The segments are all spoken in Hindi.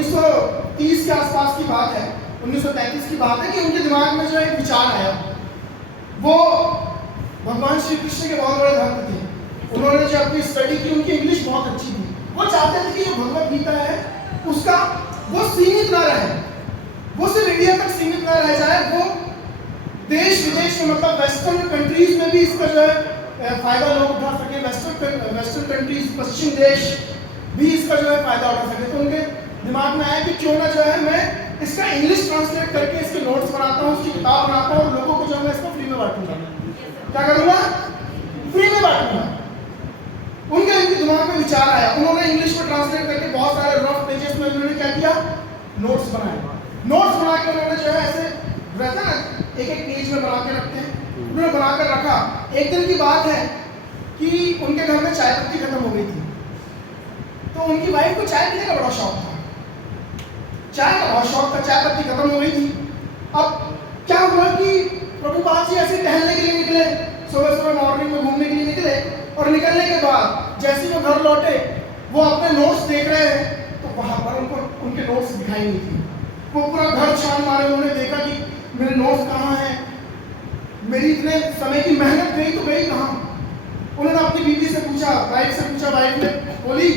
1930 के आसपास की बात है, 1933 की बात है कि उनके दिमाग में जो एक विचार आया, वो भगवान श्री कृष्ण के बहुत बड़े भक्त थे। उन्होंने जो अपनी स्टडी की, उनकी इंग्लिश बहुत अच्छी थी। वो चाहते थे कि जो भगवत गीता है उसका वो सीमित ना रहे, वो सिर्फ इंडिया तक सीमित ना रह जाए, वो देश विदेश में, मतलब वेस्टर्न कंट्रीज में भी इसका जो है फायदा लोग उठा सके। वेस्टर्न कंट्रीज, पश्चिम देश भी इसका जो है फायदा उठा सके। तो उनके दिमाग में आया कि क्यों ना जो है मैं इसका इंग्लिश ट्रांसलेट करके इसके नोट्स बनाता हूँ, उसकी किताब बनाता हूँ और लोगों को जो है मैं इसको फ्री में बांटूंगा। क्या करूँगा? फ्री में बांटूंगा। उनके दिमाग में विचार आया, उन्होंने इंग्लिश में ट्रांसलेट करके बहुत सारे रफ पेजेस में उन्होंने क्या किया, नोट्स बनाए। नोट्स बना के उन्होंने जो है ऐसे रहता ना, एक एक पेज में बना के रखते हैं, उन्होंने बनाकर रखा। एक दिन की बात है कि उनके घर में चाय पत्ती खत्म हो गई थी, तो उनकी वाइफ को चाय पीने का बड़ा शौक था, चाय का बहुत शौक था, चाय पत्ती खत्म हो गई थी। अब क्या हुआ कि प्रभुपाद जी ऐसे टहलने के लिए निकले, सुबह सुबह मॉर्निंग में घूमने के लिए निकले, और निकलने के बाद जैसे ही वो घर लौटे, वो अपने नोट्स देख रहे हैं तो वहां पर उनको उनके नोट्स दिखाई नहीं थी। वो पूरा घर छान मारे, उन्होंने देखा कि मेरे नोट्स कहाँ हैं, मेरी इतने समय की मेहनत गई तो गई कहाँ। उन्होंने अपनी बीवी से पूछा, वाइफ से पूछा, वाइफ ने बोली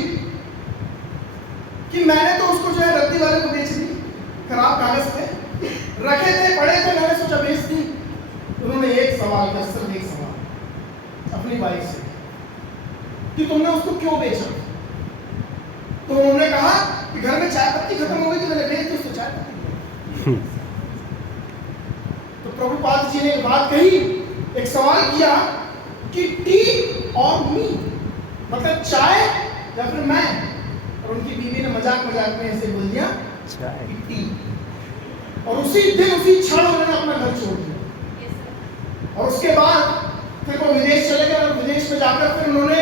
कि मैंने तो उसको जो है रद्दी वाले को बेच दी, खराब कागज पे रखे थे, पड़े थे, मैंने सोचा बेच दी। उन्होंने एक सवाल किया, सिर्फ एक सवाल अपनी वाइफ से कि तुमने उसको क्यों बेचा। तो उन्होंने कहा कि घर में चाय पत्ती खत्म हो गई तो मैंने बेच दी उसको चाय पत्ती। तो प्रभुपाद जी ने एक बात कही, एक सवाल किया कि टी और मी, मतलब चाय या फिर मैं। और उनकी बीवी ने मजाक मजाक में ऐसे बोल दिया टी, और उसी दिन उसी क्षण उन्होंने अपना घर छोड़ दिया। और उसके बाद फिर वो विदेश चले गए, और विदेश में जाकर फिर उन्होंने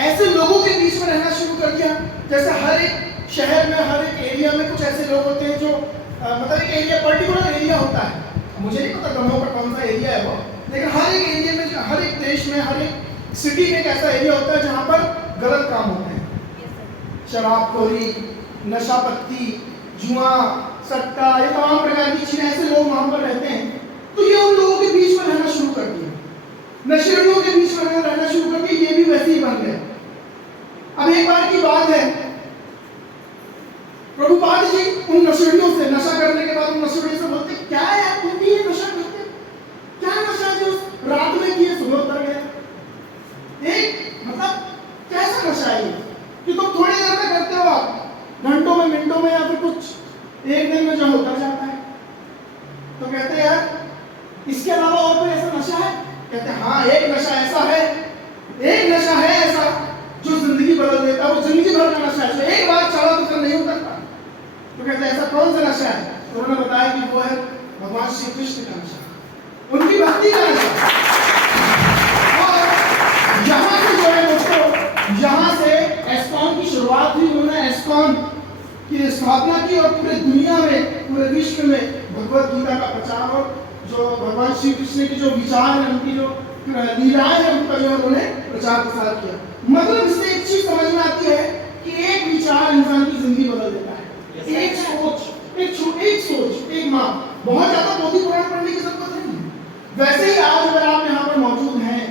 ऐसे लोगों के बीच में रहना शुरू कर दिया। जैसे हर एक शहर में, हर एक एरिया में कुछ ऐसे लोग होते हैं जो मतलब एक एरिया, पर्टिकुलर एरिया होता है, मुझे नहीं पता दमोह का कौन सा एरिया है वो, लेकिन हर एक एरिया में, हर एक देश में, हर एक सिटी में एक ऐसा एरिया होता है जहाँ पर गलत काम होते हैं। शराबखोरी, नशा पत्ती, जुआ, सट्टा, ये तमाम प्रकार की चीजें, ऐसे लोग वहां पर रहते हैं। तो ये उन लोगों के बीच में रहना शुरू कर दिया, नशेड़ियों के बीच में रहना शुरू कर दिया, ये भी वैसे ही बन गया। अब एक बार की बात है, प्रभुपाद जी उन नशेड़ियों से, नशा करने के बाद उन नशेड़ियों से बोलते, क्या यार तुम भी ये नशा करते, क्या नशा जो रात में किए सुबह उतर गए, एक मतलब कैसा नशा है कि तुम थोड़ी देर में करते हो, आप घंटों में, मिनटों में, या फिर कुछ एक दिन में जो उतर जाता है। तो कहते हैं यार इसके अलावा और कोई ऐसा नशा है? कहते हैं हाँ, एक नशा ऐसा है, एक नशा है ऐसा जो जिंदगी बदल देता है, वो जिंदगी भर का नशा है, जो एक बार चढ़ा तो फिर नहीं उतरता। तो कहते हैं ऐसा कौन सा नशा है? तो उन्होंने बताया कि वो है भगवान श्री कृष्ण का नशा, उनकी भक्ति का नशा। और यहाँ से जो है दोस्तों, यहाँ से एस्कॉन की शुरुआत हुई। उन्होंने एस्कॉन की स्थापना की और पूरे दुनिया में, पूरे विश्व में भगवत गीता का प्रचार, और जो भगवान श्री कृष्ण के जो विचार हैं, उनकी जो लीलाएं हैं, उनका जो उन्होंने प्रचार प्रसार किया। मतलब इससे एक चीज समझ में आती है कि एक विचार इंसान की जिंदगी बदल देता है। एक सोच, एक माँ, बहुत ज्यादा पोथी पुराण पढ़ने की जरूरत नहीं है। वैसे ही आज अगर आप यहाँ पर मौजूद हैं,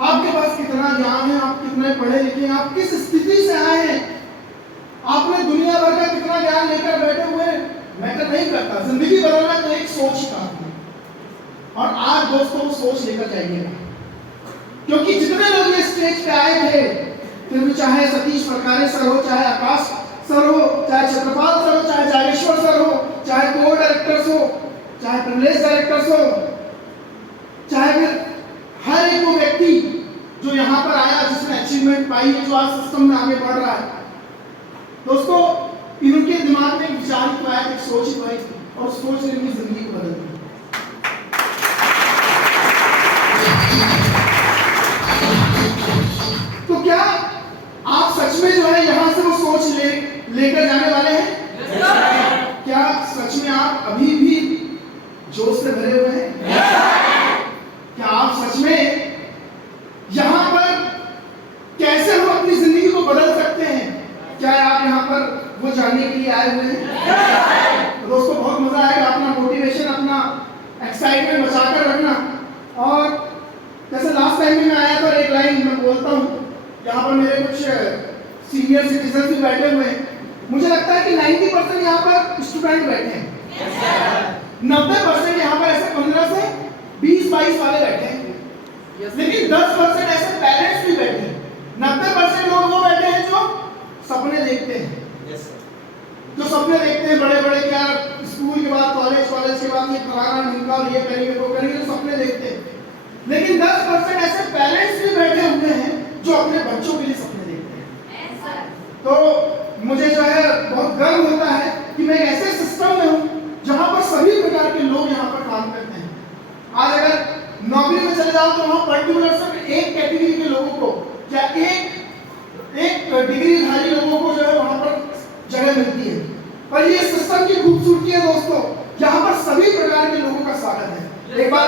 आपके पास कितना ज्ञान है, आप कितने पढ़े लिखे हैं, आप किस स्थिति से आए हैं, आपने दुनिया भर का कितना ज्ञान लेकर बैठे हुए, मैटर नहीं करता। जिंदगी बदलना तो एक सोच ही काम है। और आज दोस्तों सोच लेकर जाइएगा, क्योंकि जितने लोग इस स्टेज पे आए थे, फिर भी चाहे सतीश परकारे सर हो, चाहे आकाश सर हो, चाहे छत्रपाल सर हो, चाहे जागेश्वर सर हो, चाहे कोर डायरेक्टर्स हो, चाहे कमलेश डायरेक्टर्स हो, चाहे फिर हर एक वो व्यक्ति जो यहाँ पर आया, जिसने अचीवमेंट पाई है, जो आज सिस्टम में आगे बढ़ रहा है, दोस्तों इनके दिमाग में एक विचार तो आया, एक सोच तो आई, और सोच ने इनकी जिंदगी को बदल दी। तो क्या आप सच में जो है यहाँ से वो सोच लेकर जाने वाले हैं? क्या सच में आप अभी भी जोश से भरे हुए हैं? क्या आप सच में यहाँ पर कैसे हम अपनी जिंदगी को बदल सकते हैं? क्या आप यहाँ पर वो जानने के लिए आए हुए हैं। तो दोस्तों बहुत मजा आएगा, अपना मोटिवेशन, अपना एक्साइटमेंट बचा कर रखना। और जैसे लास्ट टाइम भी मैं आया था, एक लाइन मैं बोलता हूँ, यहाँ पर मेरे कुछ सीनियर सिटीजन भी बैठे हुए हैं। मुझे लगता है कि 90% यहाँ पर स्टूडेंट बैठे हैं, 90% यहाँ पर ऐसे 15 से 20-22 वाले बैठे हैं, लेकिन 10% ऐसे पेरेंट्स भी बैठे हैं। 90% लोग वो बैठे हैं जो सपने देखते हैं, जो सपने देखते हैं बड़े बड़े, क्या स्कूल के बाद कॉलेज के बाद ये फलाना ढिमका और ये करेंगे वो करेंगे, जो सपने देखते हैं। लेकिन 10% ऐसे पेरेंट्स भी बैठे हुए हैं जो अपने बच्चों के लिए सपने देखते हैं। तो मुझे जो है बहुत गर्व होता है कि मैं एक ऐसे सिस्टम में हूँ जहाँ पर सभी प्रकार के लोग यहाँ पर काम करते हैं। आज अगर नौकरी में चले जाओ तो वहाँ पर्टिकुलर सिर्फ एक कैटेगरी के लोगों को या एक डिग्रीधारी लोगों को जो है वहाँ पर जगह मिलती है। पर ये सिस्टम की खूबसूरती है दोस्तों, यहाँ पर सभी प्रकार के लोगों का स्वागत है। एक बार